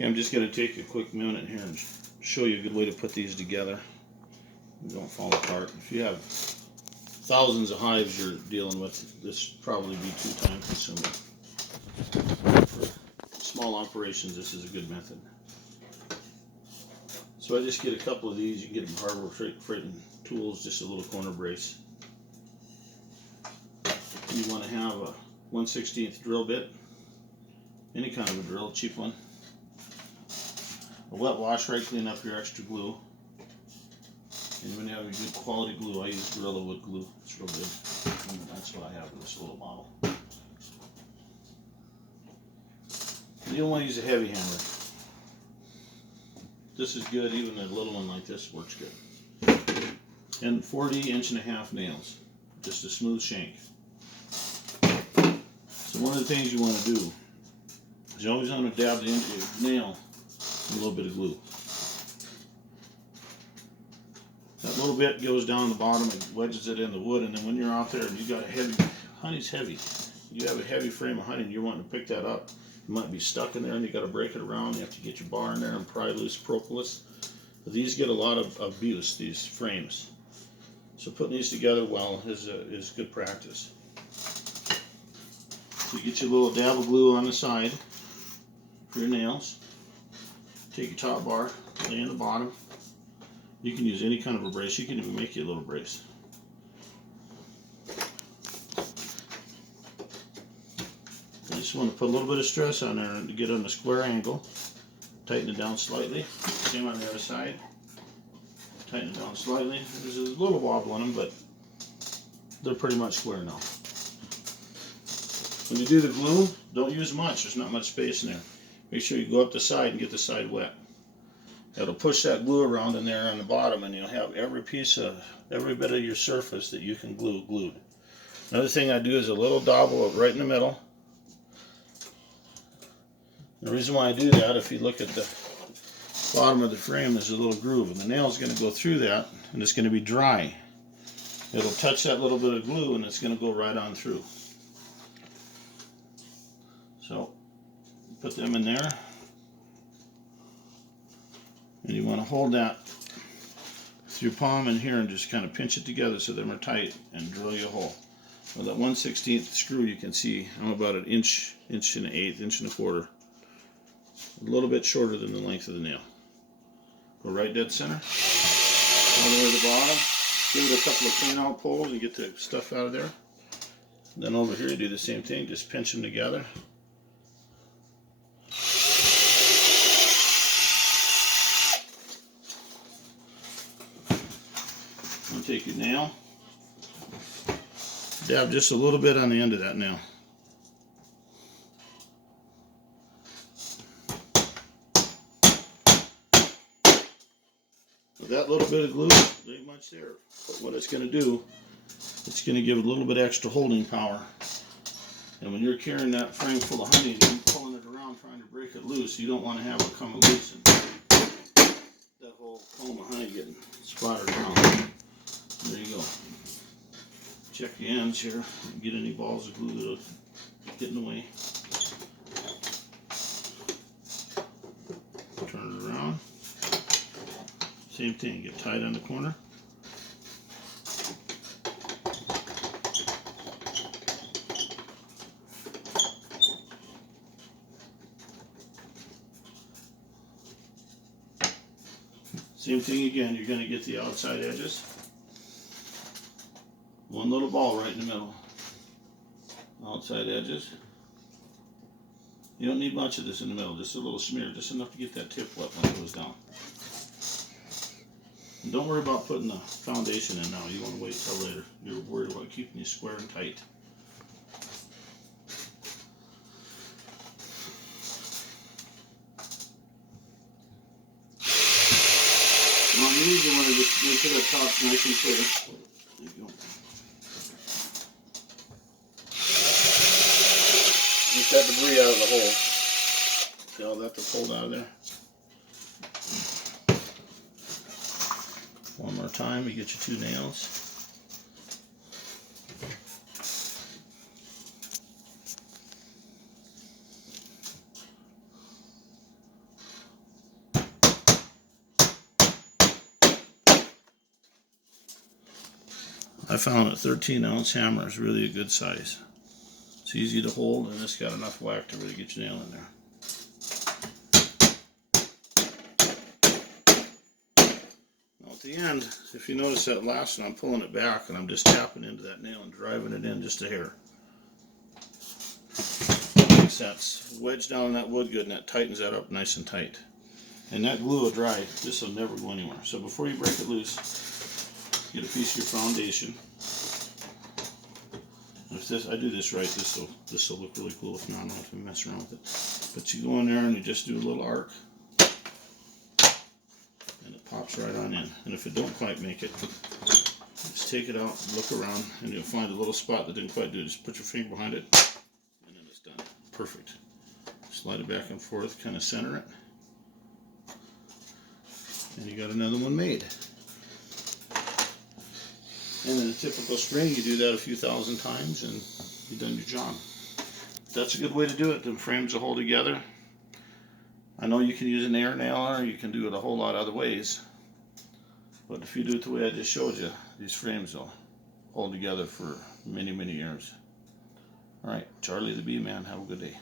Okay, I'm just going to take a quick minute here and show you a good way to put these together. They don't fall apart. If you have thousands of hives you're dealing with, this would probably be too time consuming. For small operations, this is a good method. So I just get a couple of these. You can get them Harbor Freight Tools, just a little corner brace. You want to have a 1/16 drill bit, any kind of a drill, cheap one. A wet wash right, clean up your extra glue. And when you have a good quality glue, I use Gorilla Wood glue. It's real good. And that's what I have in this little bottle. You don't want to use a heavy hammer. This is good, even a little one like this works good. And 40-inch-and-a-half nails, just a smooth shank. So one of the things you want to do is you always want to dab the end of your nail with a little bit of glue. That little bit goes down the bottom and wedges it in the wood, and then when you're out there and you got a heavy, honey's heavy. You have a heavy frame of honey and you're wanting to pick that up. You might be stuck in there and you got to break it around. You have to get your bar in there and pry loose propolis. But these get a lot of abuse, these frames. So putting these together well is good practice. So you get your little dab of glue on the side for your nails. Take your top bar, lay in the bottom. You can use any kind of a brace. You can even make you a little brace. You just want to put a little bit of stress on there to get on a square angle. Tighten it down slightly. Same on the other side. Tighten it down slightly. There's a little wobble in them, but they're pretty much square now. When you do the glue, don't use much. There's not much space in there. Make sure you go up the side and get the side wet. It'll push that glue around in there on the bottom, and you'll have every bit of your surface that you can glue glued. Another thing I do is a little dabble right in the middle. The reason why I do that, if you look at the bottom of the frame, there's a little groove, and the nail is going to go through that, and it's going to be dry. It'll touch that little bit of glue, and it's going to go right on through. So, put them in there, and you want to hold that with your palm in here and just kind of pinch it together so they're tight, and drill you a hole. With that 1/16 screw, you can see I'm about an inch, inch and an eighth, inch and a quarter. A little bit shorter than the length of the nail. Go right dead center, all the way to the bottom. Give it a couple of clean out pulls and get the stuff out of there. And then over here you do the same thing, just pinch them together. And take your nail, dab just a little bit on the end of that nail. That little bit of glue, there ain't much there, but what it's going to do, it's going to give it a little bit extra holding power. And when you're carrying that frame full of honey and you're pulling it around trying to break it loose, you don't want to have it come loose and that whole comb of honey getting splattered around. There you go. Check the ends here, get any balls of glue that'll get in the way. Turn it around. Same thing, get tight on the corner. Same thing again, you're going to get the outside edges. One little ball right in the middle. Outside edges. You don't need much of this in the middle, just a little smear, just enough to get that tip wet when it goes down. And don't worry about putting the foundation in now. You want to wait till later. You're worried about keeping you square and tight. On these, you want to just make sure the top's nice and clear. There you go. Get that debris out of the hole. See all that to pulled out of there? One more time, you get your 2 nails. I found a 13-ounce hammer is really a good size. It's easy to hold, and it's got enough whack to really get your nail in there. Now at the end, if you notice that last one, I'm pulling it back and I'm just tapping into that nail and driving it in just a hair. Makes that wedge down in that wood good, and that tightens that up nice and tight. And that glue will dry. This will never go anywhere. So before you break it loose, get a piece of your foundation. If this, I do this right, this will look really cool. If not, I don't have to mess around with it. But you go in there and you just do a little arc, and it pops right on in. And if it don't quite make it, just take it out, look around, and you'll find a little spot that didn't quite do it. Just put your finger behind it, and then it's done. Perfect. Slide it back and forth, kind of center it, and you got another one made. And in a typical spring, you do that a few thousand times and you've done your job. That's a good way to do it. The frames will hold together. I know you can use an air nailer, you can do it a whole lot of other ways. But if you do it the way I just showed you, these frames will hold together for many, many years. Alright, Charlie the Bee Man, have a good day.